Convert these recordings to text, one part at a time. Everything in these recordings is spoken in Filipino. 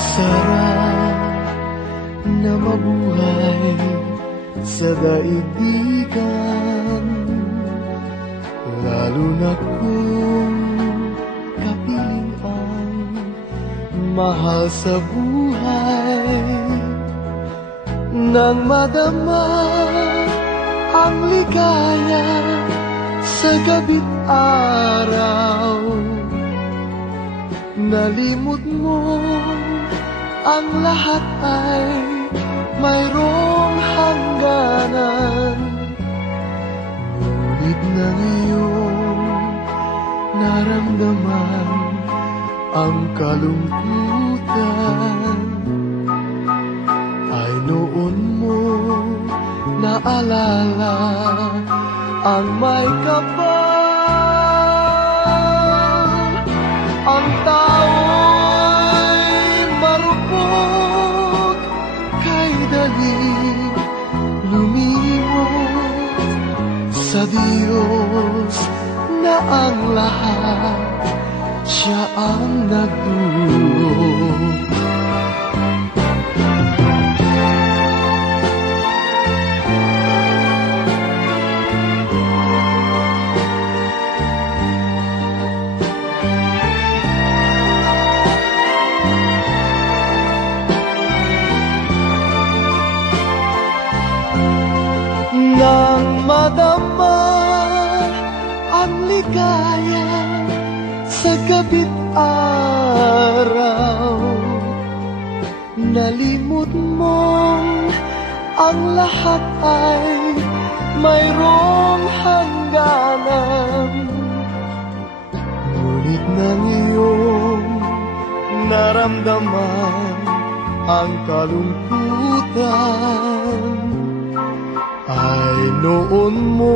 sarap na mabuhay sa daigdigan Lalo na kung kapiling ang mahal sa buhay. Nang madama ang ligaya sa gabit araw Nalimot mo ang lahat ay mayroong hangganan. Ngunit na ngayong naramdaman ang kalungkutan. Ay noon mo naalala ang may kapal Diyos na ang lahat siya ang nagdulot ang ligaya sa gabit araw. Nalimot mong ang lahat ay mayroong hangganan. Ngunit nang iyong naramdaman ang kalungkutan ay noon mo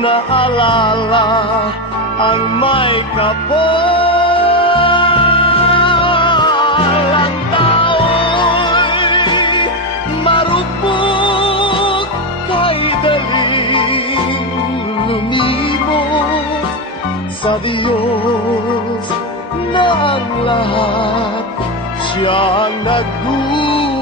naalala ang may kapal ang tao'y marupok kay daling lumimot sa Diyos na ang lahat siyang nagdulot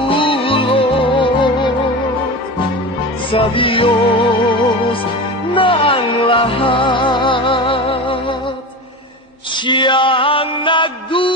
sa Diyos na ang lahat siyang nagdulot